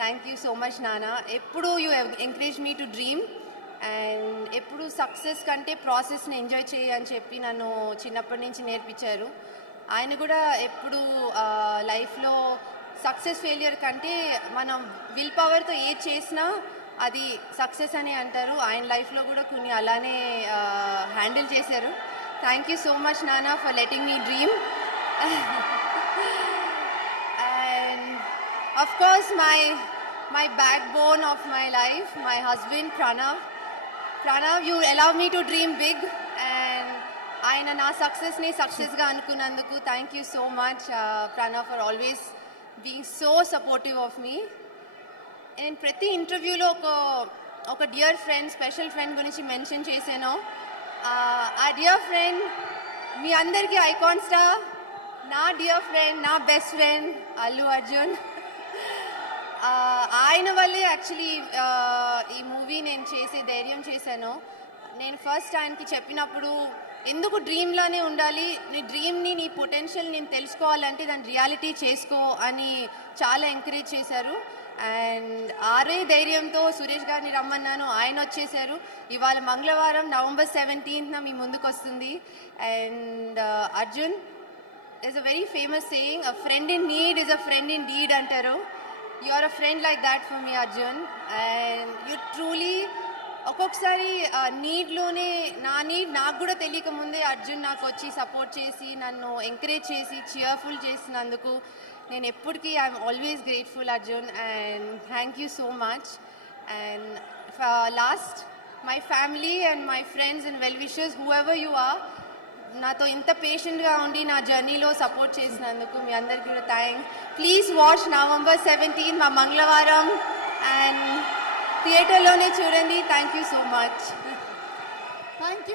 thank you so much నాన్న. ఎప్పుడు you encourage me to dream, and ఎప్పుడు success కంటే ప్రాసెస్ని enjoy చేయని చెప్పి నన్ను చిన్నప్పటి నుంచి నేర్పించారు. ఆయన కూడా ఎప్పుడు లైఫ్లో సక్సెస్ ఫెయిలియర్ కంటే మనం విల్ పవర్తో ఏది చేసినా అది సక్సెస్ అని అంటారు. ఆయన లైఫ్లో కూడా కొన్ని అలానే హ్యాండిల్ చేశారు. Thank you so much nana for letting me dream. And of course my backbone of my life, my husband Pranav, you allow me to dream big. And ఆయన నా సక్సెస్ని సక్సెస్గా అనుకున్నందుకు thank you so much Pranav for always being so supportive of me. నేను ప్రతి ఇంటర్వ్యూలో ఒక dear friend, special friend గురించి మెన్షన్ చేశాను. ఆ డియర్ ఫ్రెండ్ మీ అందరికీ ఐకాన్ స్టార్, నా డియర్ ఫ్రెండ్, నా బెస్ట్ ఫ్రెండ్ అల్లు అర్జున్. ఆయన వల్లే యాక్చువల్లీ ఈ మూవీ నేను చేసే ధైర్యం చేశాను. నేను ఫస్ట్ ఆయనకి చెప్పినప్పుడు ఎందుకు డ్రీమ్లోనే ఉండాలి, నీ డ్రీమ్ని, నీ పొటెన్షియల్ నేను తెలుసుకోవాలంటే దాన్ని రియాలిటీ చేసుకో అని చాలా ఎంకరేజ్ చేశారు. అండ్ ఆరే ధైర్యంతో సురేష్ గారిని రమ్మన్నాను, ఆయన వచ్చేసారు. ఇవాళ మంగళవారం November 17th మీ ముందుకు వస్తుంది. And Arjun is a very famous saying, a friend in need is a friend in deed అంటారు. You are a friend like that for me, Arjun. And you truly, ఒక్కొక్కసారి నీడ్లోనే నా నీడ్ నాకు కూడా తెలియక ముందే అర్జున్ నాకు వచ్చి సపోర్ట్ చేసి నన్ను ఎంకరేజ్ చేసి చియర్ఫుల్ చేసినందుకు నేను ఎప్పటికీ I'm always grateful Arjun. And thank you so much. And last my family and my friends and well wishers, whoever you are, నాతో ఇంత పేషెంట్గా ఉండి నా జర్నీలో సపోర్ట్ చేసినందుకు మీ అందరికీ కూడా thanks. Please watch November 17th మా మంగళవారం అండ్ థియేటర్లోనే చూడండి. Thank you so much. Thank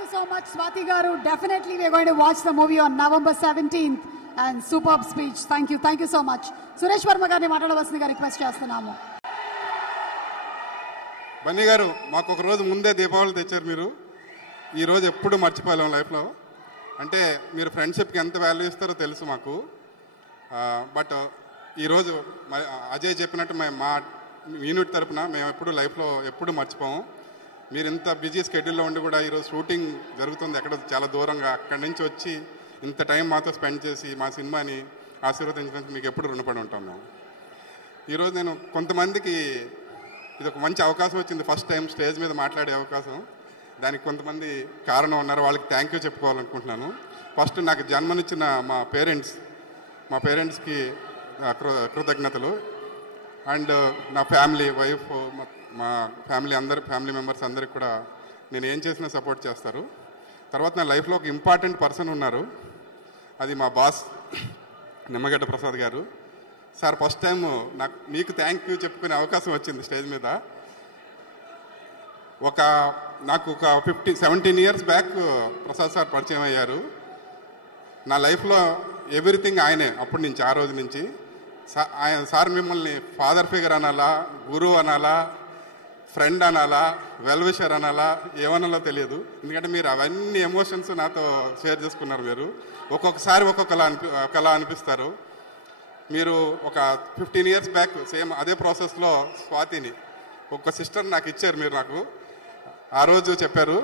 you so much, Swati garu. Definitely we are going to watch the movie on November 17th and superb speech. Thank you so much. Suresh Verma గారిని మాట్లాడవలసిందిగా request చేస్తున్నాము. బన్నీ గారు, మాకు ఒక రోజు ముందే దీపావళి తెచ్చారు మీరు. ఈ రోజు ఎప్పుడు మర్చిపోలేము లైఫ్లో. అంటే మీరు ఫ్రెండ్షిప్కి ఎంత వాల్యూ ఇస్తారో తెలుసు మాకు. బట్ ఈరోజు అజయ్ చెప్పినట్టు మా యూనిట్ తరపున మేము ఎప్పుడు లైఫ్లో ఎప్పుడు మర్చిపోము. మీరు ఇంత బిజీ స్కెడ్యూల్లో ఉండి కూడా ఈరోజు షూటింగ్ జరుగుతుంది ఎక్కడ చాలా దూరంగా, అక్కడి నుంచి వచ్చి ఇంత టైం మాతో స్పెండ్ చేసి మా సినిమాని ఆశీర్వదించినందుకు మీకు ఎప్పుడు రుణపడి ఉంటాం మేము. ఈరోజు నేను కొంతమందికి ఇది ఒక మంచి అవకాశం వచ్చింది, ఫస్ట్ టైం స్టేజ్ మీద మాట్లాడే అవకాశం. దానికి కొంతమంది కారణం ఉన్నారు, వాళ్ళకి థ్యాంక్ యూ చెప్పుకోవాలనుకుంటున్నాను. ఫస్ట్ నాకు జన్మనిచ్చిన మా పేరెంట్స్కి కృతజ్ఞతలు. అండ్ నా ఫ్యామిలీ, వైఫ్, మా ఫ్యామిలీ మెంబర్స్ అందరికి కూడా నేను ఏం చేసినా సపోర్ట్ చేస్తారు. తర్వాత నా లైఫ్లో ఒక ఇంపార్టెంట్ పర్సన్ ఉన్నారు, అది మా బాస్ నిమ్మగడ్డ ప్రసాద్ గారు. సార్, ఫస్ట్ టైం మీకు థ్యాంక్ యూ చెప్పుకునే అవకాశం వచ్చింది స్టేజ్ మీద. నాకు ఒక 17 years బ్యాక్ ప్రసాద్ సార్ పరిచయం అయ్యారు. నా లైఫ్లో ఎవ్రీథింగ్ ఆయనే అప్పటి నుంచి, ఆ రోజు నుంచి. సార్ మిమ్మల్ని ఫాదర్ ఫిగర్ అనాలా, గురువు అనాలా, ఫ్రెండ్ అనాలా, వెల్ విషర్ అనాలా, ఏమనాలో తెలియదు. ఎందుకంటే మీరు అవన్నీ ఎమోషన్స్ నాతో షేర్ చేసుకున్నారు. మీరు ఒక్కొక్కసారి ఒకలా అనిపిస్తారు. మీరు ఒక 15 years బ్యాక్ సేమ్ అదే ప్రాసెస్లో స్వాతిని, ఒక సిస్టర్ నాకు ఇచ్చారు మీరు. నాకు ఆ రోజు చెప్పారు,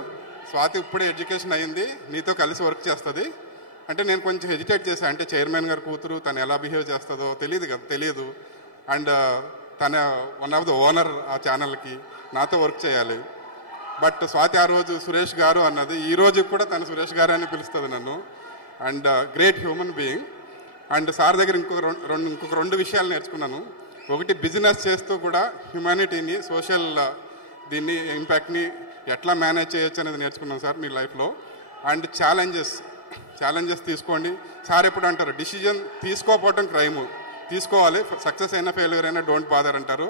స్వాతి ఇప్పుడే ఎడ్యుకేషన్ అయ్యింది, నీతో కలిసి వర్క్ చేస్తుంది అంటే నేను కొంచెం హెజిటేట్ చేశాను. అంటే చైర్మన్ గారి కూతురు, తను ఎలా బిహేవ్ చేస్తుందో తెలియదు. అండ్ తన వన్ ఆఫ్ ద ఓనర్ ఆ ఛానల్కి, నాతో వర్క్ చేయాలి. బట్ స్వాతి ఆ రోజు సురేష్ గారు అన్నది, ఈ రోజు కూడా తను సురేష్ గారు అని పిలుస్తుంది నన్ను. And great human being. And sir దగ్గర ఇంకొక రెండు విషయాలు నేర్చుకున్నాను. ఒకటి, బిజినెస్ చేస్తూ కూడా హ్యుమానిటీని, సోషల్ దీన్ని, ఇంపాక్ట్ని ఎట్లా మేనేజ్ చేయొచ్చు అనేది నేర్చుకున్నాను సార్ మీ లైఫ్లో. అండ్ ఛాలెంజెస్ తీసుకోండి. సార్ ఎప్పుడు అంటారు, డిసిజన్ తీసుకోకపోవటం క్రైము, తీసుకోవాలి, సక్సెస్ అయినా ఫెయిల్యూర్ అయినా డోంట్ బాదర్ అంటారు.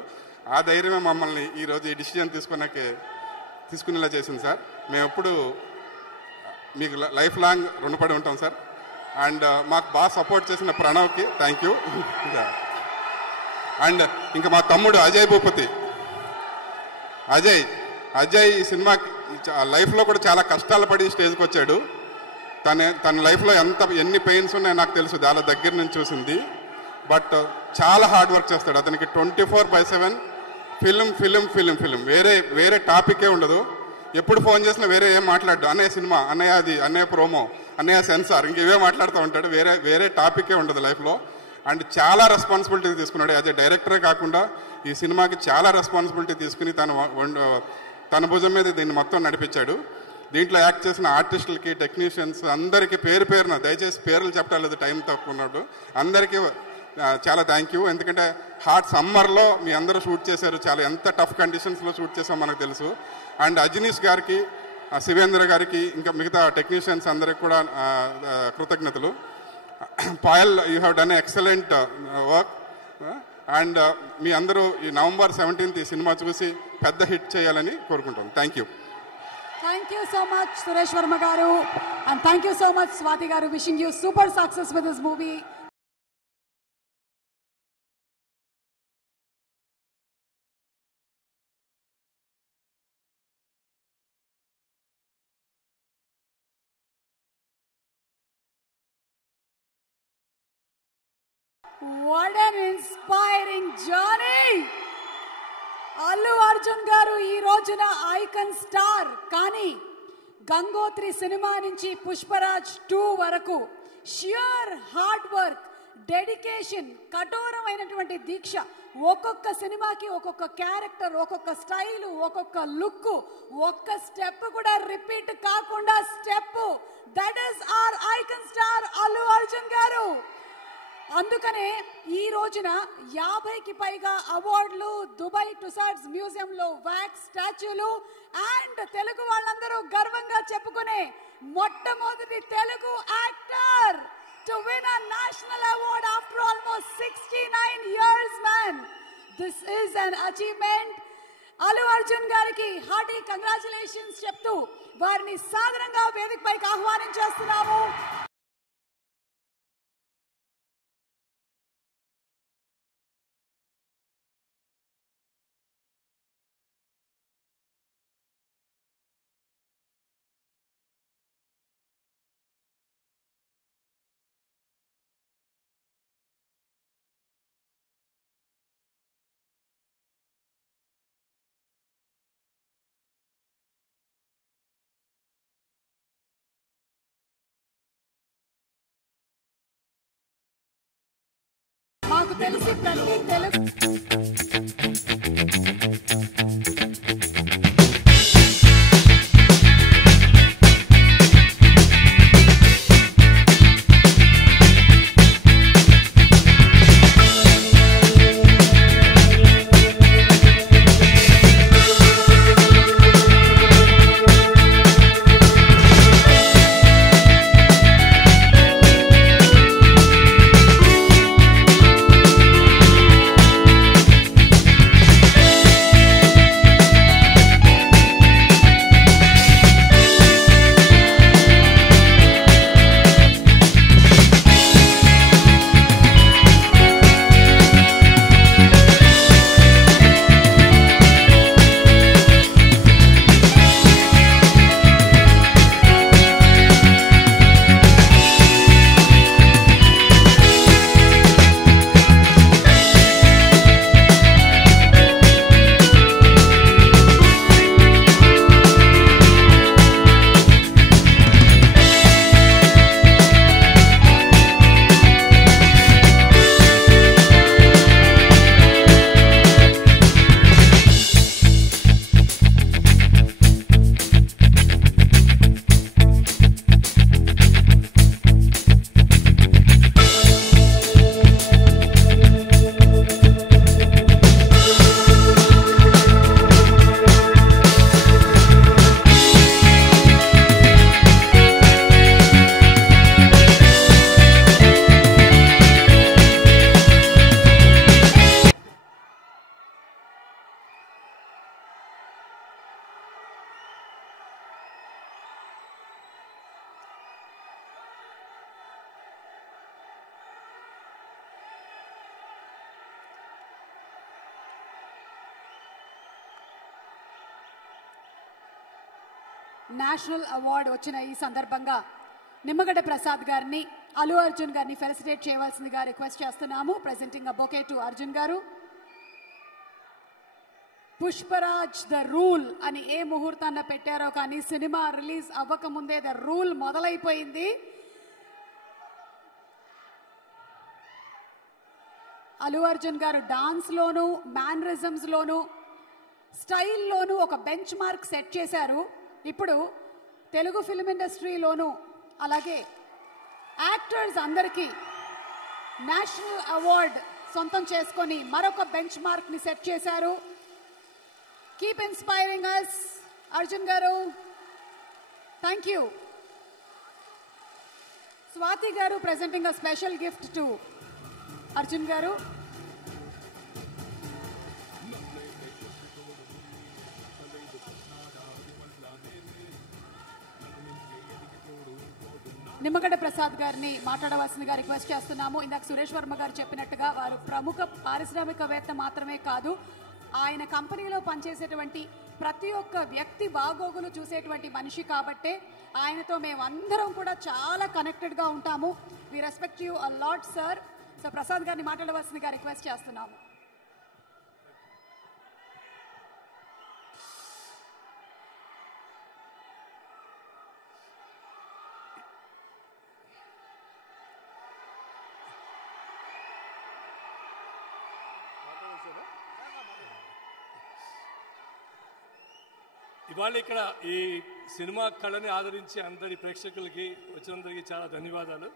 ఆ ధైర్యమే మమ్మల్ని ఈరోజు ఈ డిసిజన్ తీసుకునేలా చేసింది సార్. మేము ఎప్పుడు మీకు లైఫ్ లాంగ్ రుణపడి ఉంటాం సార్. అండ్ మాకు బాగా సపోర్ట్ చేసిన ప్రణవ్కి థ్యాంక్ యూ. అండ్ ఇంకా మా తమ్ముడు అజయ్ భూపతి. అజయ్ ఈ సినిమా లైఫ్లో కూడా చాలా కష్టాలు పడి స్టేజ్కి వచ్చాడు. తన లైఫ్లో ఎన్ని పెయిన్స్ ఉన్నాయో నాకు తెలుసు, చాలా దగ్గర నుంచి చూసింది. బట్ చాలా హార్డ్ వర్క్ చేస్తాడు. అతనికి 24/7 ఫిలిం, వేరే టాపికే ఉండదు. ఎప్పుడు ఫోన్ చేసినా వేరే ఏం మాట్లాడు, అన్నయ్య సినిమా, అన్నయ్య అది, అన్నయ్య ప్రోమో, అన్నయ్య సెన్సార్ ఇంక ఇవే మాట్లాడుతూ ఉంటాడు, వేరే వేరే టాపికే ఉండదు లైఫ్లో. అండ్ చాలా రెస్పాన్సిబిలిటీ తీసుకున్నాడు. యాజ్ ఎ డైరెక్టరే కాకుండా ఈ సినిమాకి చాలా రెస్పాన్సిబిలిటీ తీసుకుని తన భుజం మీద దీన్ని మొత్తం నడిపించాడు. దీంట్లో యాక్ట్ చేసిన ఆర్టిస్టులకి, టెక్నీషియన్స్ అందరికీ పేరు పేరున, దయచేసి పేర్లు చెప్పడం లేదు టైం తక్కువ ఉన్నట్టు, అందరికీ చాలా థ్యాంక్ యూ. ఎందుకంటే హాట్ సమ్మర్లో మీ అందరూ షూట్ చేశారు, చాలా ఎంత టఫ్ కండిషన్స్లో షూట్ చేసామో మనకు తెలుసు. అండ్ అజనీష్ గారికి, శివేంద్ర గారికి, ఇంకా మిగతా టెక్నీషియన్స్ అందరికి కూడా కృతజ్ఞతలు. Payal, you have done excellent work. And మీ అందరూ ఈ November 17th ఈ సినిమా చూసి పెద్ద హిట్ చేయాలని కోరుకుంటాం. Thank you. Thank you so much, Suresh Verma garu, and thank you so much, Swati garu. Wishing you super success with this movie. What an inspiring journey! Allu Arjun గారు ఈ రోజున icon star, కానీ Gangotri cinema నుంచి పుష్పరాజ్ 2 వరకు shear hard work, dedication, కఠోరమైనటువంటి దీక్ష, ఒక్కొక్క సినిమాకి ఒక్కొక్క character, ఒక్కొక్క స్టైల్, ఒక్కొక్క లుక్, ఒక్క స్టెప్ కూడా రిపీట్ కాకుండా step, that is our icon star Allu Arjun గారు. అందుకనే ఈ రోజున 50కి పైగా అవార్డులు, దుబాయ్ టుసాడ్స్ మ్యూజియంలో వ్యాక్స్ స్టాచ్యూలు, అండ్ తెలుగు వాళ్ళందరూ గర్వంగా చెప్పుకునే మొట్టమొదటి Telugu actor to win a national award after almost 69 years, man. This is an achievement. Allu Arjun గారికి హార్టీ కంగ్రాచులేషన్స్ చెప్తూ వారిని సాదరంగా వేదికపైకి ఆహ్వానించేస్తున్నాము. మాకు తెలిసి ప్రతి తెలుగు నేషనల్ అవార్డు వచ్చిన ఈ సందర్భంగా నిమ్మగడ్డ ప్రసాద్ గారిని, అల్లు అర్జున్ గారిని ఫెలిసిటేట్ చేయవలసిందిగా రిక్వెస్ట్ చేస్తున్నాము. Presenting a bouquet to Arjun గారు. పుష్పరాజ్ ద రూల్ అని ఏ ముహూర్తాన్న పెట్టారో కానీ సినిమా రిలీజ్ అవ్వకముందే ద రూల్ మొదలైపోయింది. అల్లు అర్జున్ గారు డాన్స్ లోను, మేనరిజమ్స్ లోను, స్టైల్లోనూ ఒక బెంచ్ మార్క్ సెట్ చేశారు. ఇప్పుడు తెలుగు ఫిల్మ్ ఇండస్ట్రీలోనూ అలాగే యాక్టర్స్ అందరికీ నేషనల్ అవార్డ్ సొంతం చేసుకొని మరొక బెంచ్ మార్క్ ని సెట్ చేశారు. కీప్ ఇన్స్పైరింగ్ అస్ అర్జున్ గారు. Thank you. స్వాతి గారు presenting a special gift to Arjun గారు. నిమ్మగడ్డ ప్రసాద్ గారిని మాట్లాడవలసిందిగా రిక్వెస్ట్ చేస్తున్నాము. ఇందాక సురేష్ వర్మ గారు చెప్పినట్టుగా వారు ప్రముఖ పారిశ్రామికవేత్త మాత్రమే కాదు, ఆయన కంపెనీలో పనిచేసేటువంటి ప్రతి ఒక్క వ్యక్తి బాగోగులు చూసేటువంటి మనిషి కాబట్టే ఆయనతో మేమందరం కూడా చాలా కనెక్టెడ్గా ఉంటాము. We respect you a lot sir. So Prasad గారిని మాట్లాడవలసిందిగా రిక్వెస్ట్ చేస్తున్నాము. ఇవాళ ఇక్కడ ఈ సినిమా కళని ఆదరించి అందరి ప్రేక్షకులకి వచ్చినందరికీ చాలా ధన్యవాదాలు.